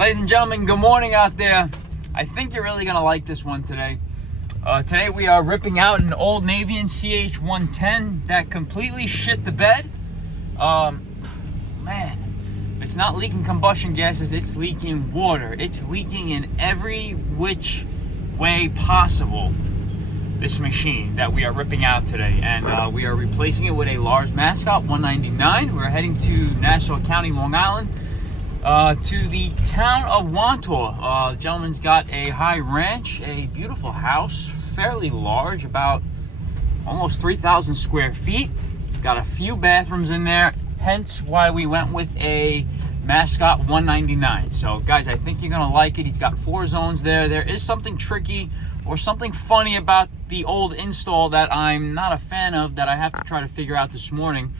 Ladies and gentlemen, good morning out there. I think you're really gonna like this one today. Today we are ripping out an Old Navien CH110 that completely shit the bed. Man, it's not leaking combustion gases, it's leaking water. It's leaking in every which way possible. This machine that we are ripping out today, and we are replacing it with a Laars Mascott 199. We're heading to Nassau County, Long Island, to the town of Wantor. The gentleman's got a high ranch, a beautiful house, fairly large, about almost 3,000 square feet. Got a few bathrooms in there, hence why we went with a Mascott 199. So guys, I think you're gonna like it. He's got 4 zones there. There is something tricky or something funny about the old install that I'm not a fan of, that I have to try to figure out this morning.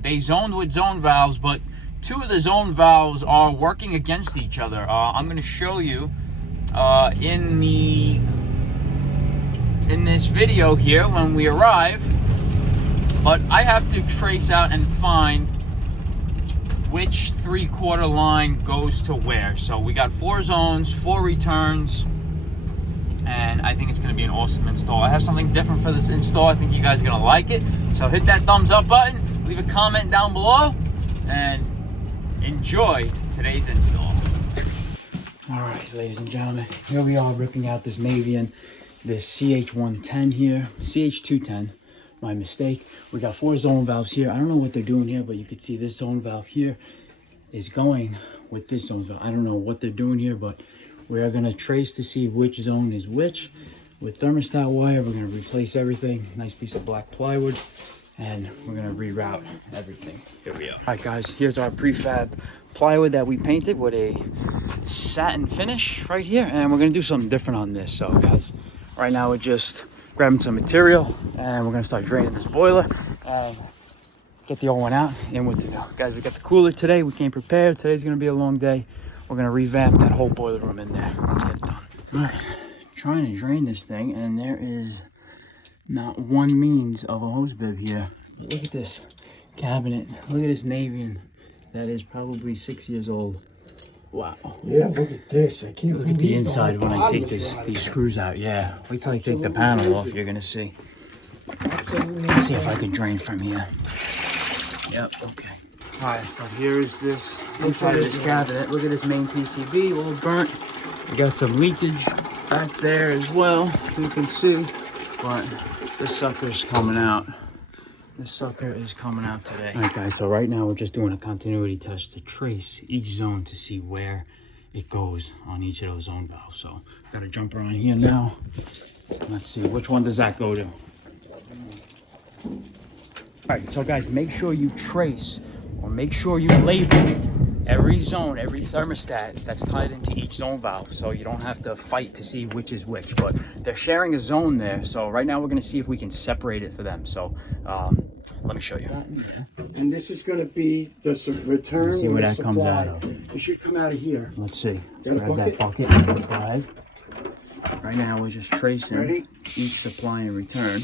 They zoned with zone valves, but 2 of the zone valves are working against each other. I'm going to show you in this video here when we arrive, but I have to trace out and find which 3/4 line goes to where. So we got 4 zones, 4 returns, and I think it's going to be an awesome install. I have something different for this install. I think you guys are going to like it. So hit that thumbs up button, leave a comment down below, and enjoy today's install. All right, ladies and gentlemen, here we are ripping out this Navien, this CH110 here, CH210, my mistake. We got 4 zone valves here. I don't know what they're doing here, but you can see this zone valve here is going with this zone valve. I don't know what they're doing here, but we are going to trace to see which zone is which. With thermostat wire, we're going to replace everything. Nice piece of black plywood. And we're going to reroute everything. Here we are. All right, guys, here's our prefab plywood that we painted with a satin finish right here. And we're going to do something different on this. So, guys, right now we're just grabbing some material. And we're going to start draining this boiler. Get the old one out and with the new. Guys, we got the cooler today. We came prepared. Today's going to be a long day. We're going to revamp that whole boiler room in there. Let's get it done. All right, trying to drain this thing, and there is not one means of a hose bib here. Look at this cabinet. Look at this Navien that is probably 6 years old. Wow. Yeah, look at this. I can't look at the inside when I take these screws out. Yeah, wait till I take the panel off. You're going to see. Let's see if I can drain from here. Yep, okay. All right, so here is this inside of this cabinet. Look at this main PCB, all burnt. We got some leakage back there as well, you can see. But this sucker's coming out. This sucker is coming out today. All right, guys, so right now we're just doing a continuity test to trace each zone to see where it goes on each of those zone valves. So, got a jumper on here now. Let's see, which one does that go to? All right, so guys, make sure you trace, or make sure you label every zone, every thermostat that's tied into each zone valve, so you don't have to fight to see which is which. But they're sharing a zone there, so right now we're going to see if we can separate it for them. So let me show you. And this is going to be the return. Let's see where that comes out of. It should come out of here. Let's see. Got a Grab that bucket. Go ahead. Right now we're just tracing each supply and return.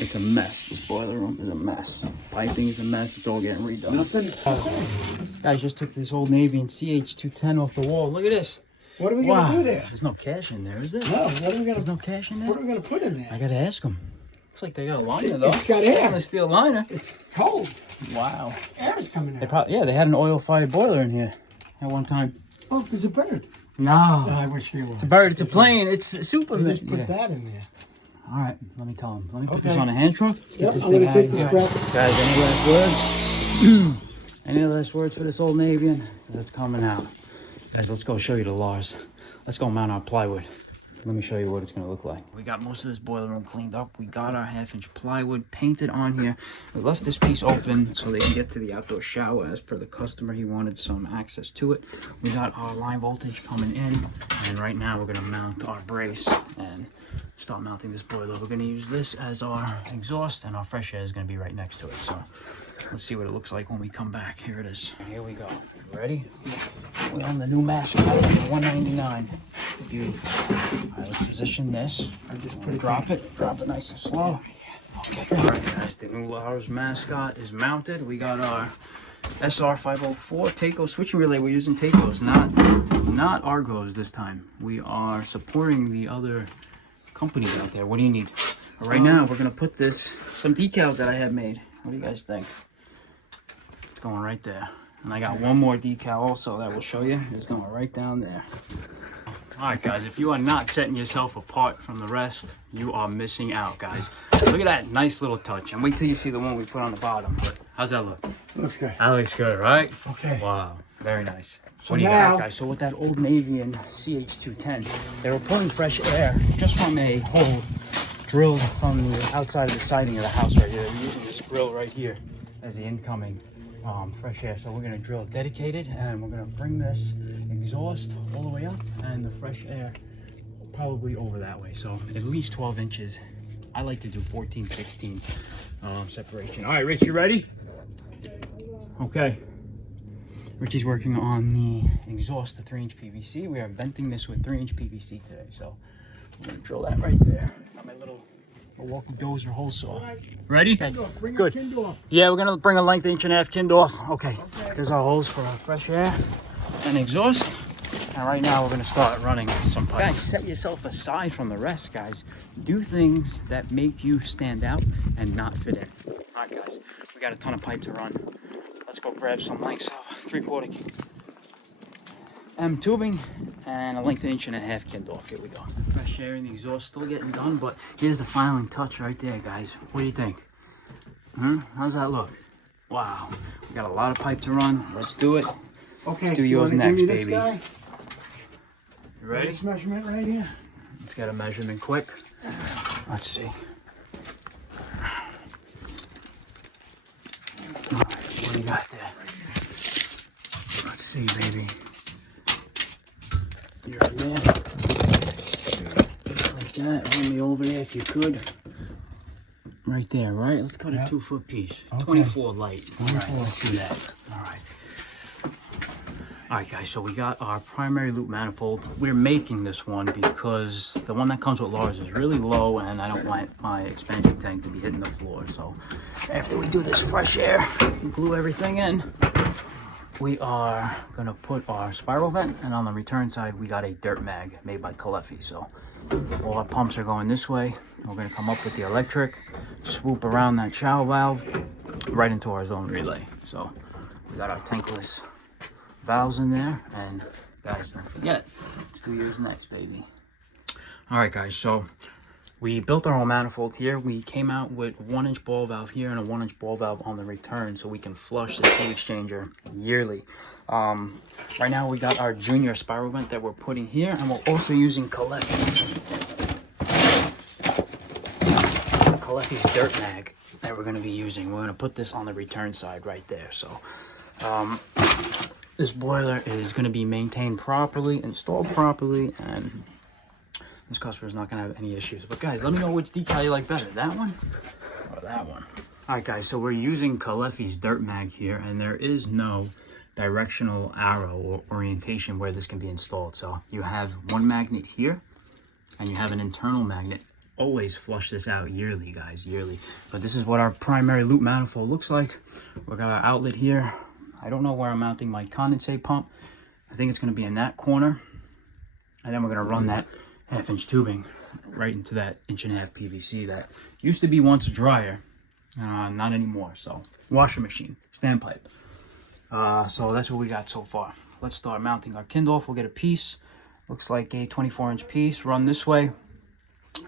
It's a mess. This boiler room is a mess. Piping is a mess. It's all getting redone. Nothing. Guys, just took this old Navien CH210 off the wall. Look at this. What are we going to do there? There's no cash in there, is there? No. What are we going to? There's no cash in there? What are we going to put in there? I got to ask them. Looks like they got a liner, though. It's got air. They're going to steal a liner. It's cold. Wow. Air is coming out. They had an oil-fired boiler in here at one time. Oh, there's a bird. No. I wish there was. It's a bird. It's a plane. It's super. Just put that in there. All right, let me tell him. Let me put this on a hand truck. Let's get this I'm thing going to out take of this here. scrap. Guys, any last words? Any last words for this old Navien? It's coming out. Guys, let's go show you the Laars. Let's go mount our plywood. Let me show you what it's going to look like. We got most of this boiler room cleaned up. We got our 1/2-inch plywood painted on here. We left this piece open so they can get to the outdoor shower. As per the customer, he wanted some access to it. We got our line voltage coming in, and right now we're going to mount our brace and start mounting this boiler. We're going to use this as our exhaust, and our fresh air is going to be right next to it. So let's see what it looks like when we come back. Here it is. Here we go. Ready? We're on the new Mascott 199. Beautiful. All right, let's position this. Drop it nice and slow. Okay. All right, guys. The new Laars Mascot is mounted. We got our SR504 Takos switching relay. We're using Takos, not Argos this time. We are supporting the other companies out there. What do you need? Right now, we're gonna put some decals that I have made. What do you guys think? It's going right there. And I got one more decal also that will show you. It's going right down there. All right, guys, if you are not setting yourself apart from the rest, you are missing out, guys. Look at that nice little touch. And wait till you see the one we put on the bottom. But how's that look? Looks good. That looks good, right? Okay. Wow, very nice. So what do you now, got, guys? So with that Old Navian CH210, they were pulling fresh air just from a hole drilled from the outside of the siding of the house right here. They're using this grill right here as the incoming fresh air. So we're gonna drill dedicated, and we're gonna bring this exhaust all the way up, and the fresh air probably over that way. So at least 12 inches. I like to do 14, 16 separation. All right, Rich, you ready? Okay. Richie's working on the exhaust, the 3-inch PVC. We are venting this with 3-inch PVC today. So we're gonna drill that right there. Got my little walkie dozer hole saw. Ready? Good. Yeah, we're gonna bring a length 1.5 inch Kindorf. Okay. There's our holes for our fresh air and exhaust. And right now we're gonna start running some pipes. Guys, set yourself aside from the rest, guys. Do things that make you stand out and not fit in. All right, guys, we got a ton of pipe to run. Let's go grab some lengths of 3/4 M tubing and a length 1.5 inch Kindorf. Here we go. The fresh air and the exhaust still getting done, but here's the filing touch right there, guys. What do you think? How's that look? Wow, we got a lot of pipe to run. Let's do it. Okay. Let's do yours next, baby. Guy? You ready? This measurement right here. Let's get a measurement quick. Let's see. All right, what do you got there? Let's see, baby. You're in there. Like that. Hold me over there if you could. Right there, right? Let's cut a 2-foot piece. Okay. 24 light. 24. All right, let's do that. All right. All right, guys, so we got our primary loop manifold. We're making this one because the one that comes with Laars is really low, and I don't want my expansion tank to be hitting the floor. So after we do this fresh air and glue everything in, we are gonna put our spiral vent, and on the return side, we got a dirt mag made by Caleffi. So all our pumps are going this way. We're gonna come up with the electric, swoop around that shower valve, right into our zone relay. So we got our tankless valves in there, and guys, don't forget, let's do yours next, baby. All right, guys, so we built our own manifold here. We came out with 1-inch ball valve here and a 1-inch ball valve on the return, so we can flush the heat exchanger yearly. Right now we got our junior spiral vent that we're putting here, and we're also using Caleffi's dirt mag that we're going to be using. We're going to put this on the return side right there. So this boiler is going to be maintained properly, installed properly, and this customer is not going to have any issues. But guys, let me know which decal you like better, that one or that one. All right, guys, so we're using Caleffi's dirt mag here, and there is no directional arrow or orientation where this can be installed. So you have one magnet here, and you have an internal magnet. Always flush this out yearly, guys, yearly. But this is what our primary loop manifold looks like. We got our outlet here. I don't know where I'm mounting my condensate pump. I think it's going to be in that corner. And then we're going to run that 1/2 inch tubing right into that 1.5 inch PVC that used to be once a dryer. Not anymore. So washer machine, standpipe. So that's what we got so far. Let's start mounting our Kindorf. We'll get a piece. Looks like a 24-inch piece. Run this way.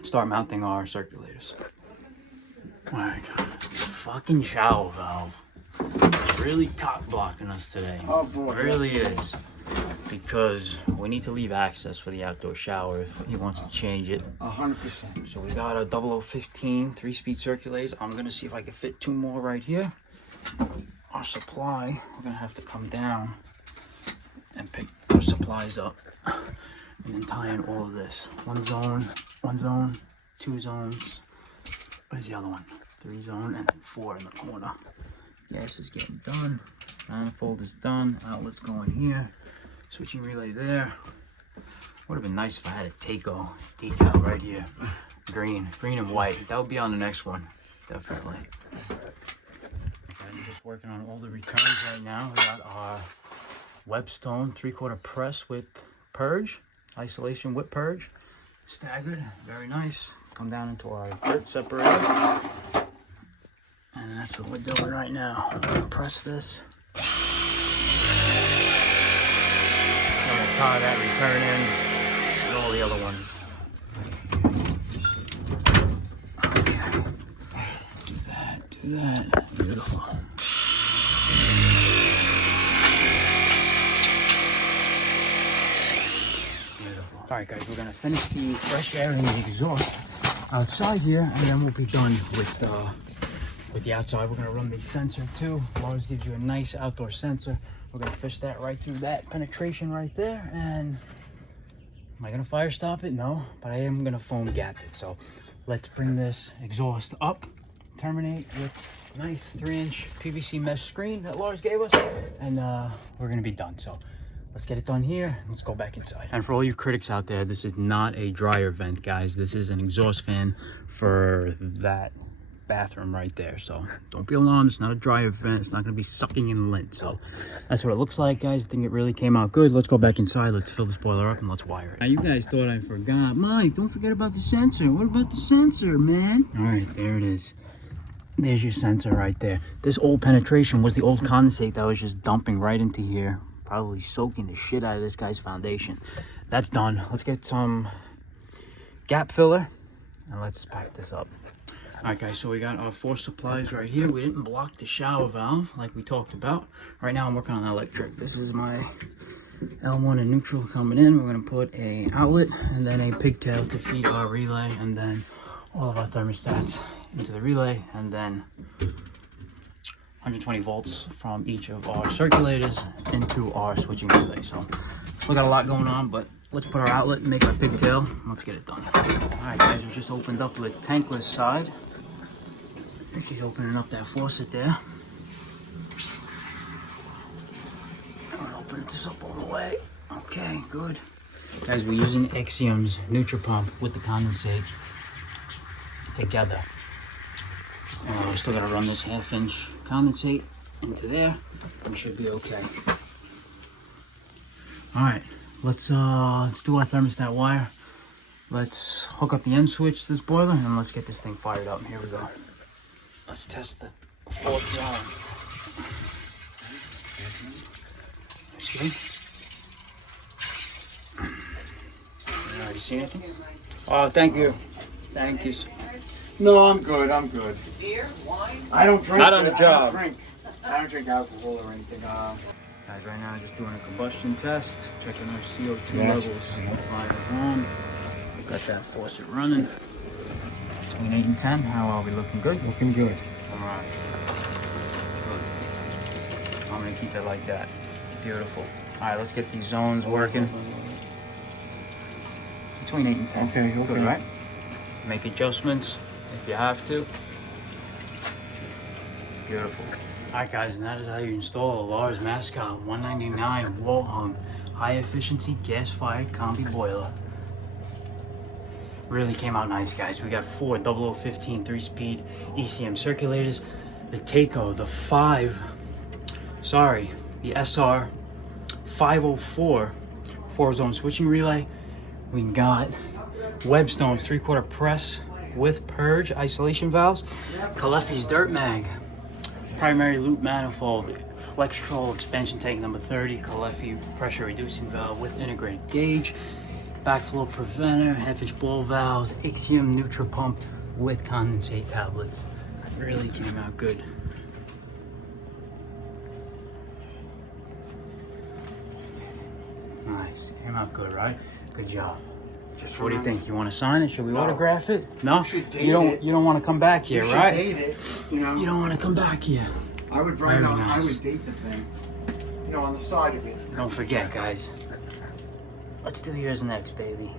Start mounting our circulators. All right. Fucking shower valve. Really cock blocking us today. Oh boy. It really is. Because we need to leave access for the outdoor shower if he wants to change it. 100%. So we got a 0015 3-speed circulators. I'm gonna see if I can fit 2 more right here. Our supply, we're gonna have to come down and pick our supplies up and then tie in all of this. One zone, 2 zones. Where's the other one? 3 zone, and then 4 in the corner. Gas is getting done. Manifold is done. Outlet's going here. Switching relay there. Would have been nice if I had a Takos decal right here. Green and white. That would be on the next one, definitely. I'm just Just working on all the returns right now. We got our Webstone 3/4 press with purge, isolation with purge, staggered, very nice. Come down into our dirt separator, and that's what we're doing right now. I'm gonna press this. I'm gonna tie that return in and all the other ones. Okay. Do that. Beautiful. All right, guys, we're gonna finish the fresh air and the exhaust outside here, and then we'll be done with the outside. We're gonna run the sensor too. Laars gives you a nice outdoor sensor. We're gonna fish that right through that penetration right there. And am I gonna fire stop it? No, but I am gonna foam gap it. So let's bring this exhaust up, terminate with nice 3-inch PVC mesh screen that Laars gave us, and we're gonna be done. So let's get it done here. Let's go back inside. And for all you critics out there, this is not a dryer vent, guys. This is an exhaust fan for that bathroom right there. So don't be alarmed. It's not a dryer vent. It's not going to be sucking in lint. So that's what it looks like, guys. I think it really came out good. Let's go back inside. Let's fill the spoiler up and let's wire it. Now, you guys thought I forgot. Mike, don't forget about the sensor. What about the sensor, man? All right, there it is. There's your sensor right there. This old penetration was the old condensate that was just dumping right into here. Probably soaking the shit out of this guy's foundation. That's done. Let's get some gap filler and let's pack this up. All right, guys, so we got our force supplies right here. We didn't block the shower valve like we talked about. Right now I'm working on electric. This is my L1 and neutral coming in. We're gonna put a outlet and then a pigtail to feed our relay, and then all of our thermostats into the relay, and then 120 volts from each of our circulators into our switching relay. So still got a lot going on, but let's put our outlet and make our pigtail. Let's get it done. All right, guys, we just opened up the tankless side. She's opening up that faucet there. I'm gonna open this up all the way. Okay, good. Guys, we're using Axiom's Nutri-Pump with the condensate together. We're still gonna run this 1/2-inch condensate into there. We should be okay. All right, let's do our thermostat wire. Let's hook up the end switch to this boiler and let's get this thing fired up. Here we go. Let's test the 4th zone. Excuse me. You see anything? Oh, thank you. Thank you. No, I'm good. I'm good. Beer, wine? I don't drink. Not on the job. I don't drink alcohol or anything. Guys, right now just doing a combustion test, checking our CO2 Yes. levels. Fire on. We've got that faucet running. Between 8 and 10. How are we looking? Good? Looking good. All right. Good. I'm gonna keep it like that. Beautiful. All right, let's get these zones working. Between 8 and 10. Okay, okay. Good, right? Make adjustments if you have to. Beautiful. All right, guys, and that is how you install a Laars Mascot 199 wall hung high efficiency gas fired combi boiler. Really came out nice, guys. We got 4 0015 3-speed ECM circulators, the Takeo, the SR 504 4-zone switching relay. We got Webstone's 3/4 press with purge isolation valves, Caleffi's Dirt Mag, primary loop manifold, Flextrol expansion tank number 30, Caleffi pressure reducing valve with integrated gauge, backflow preventer, 1/2-inch ball valves, Axiom Nutri-Pump with condensate tablets. That really came out good. Nice, came out good, right? Good job. What do you think? You want to sign it? Should we autograph it? No. You should date you don't. it. You don't want to come back here, You right? should date it. You know. You don't want to come back here. I would write Very on. nice. I would date the thing. You know, on the side of it. Don't forget, guys. Let's do yours next, baby.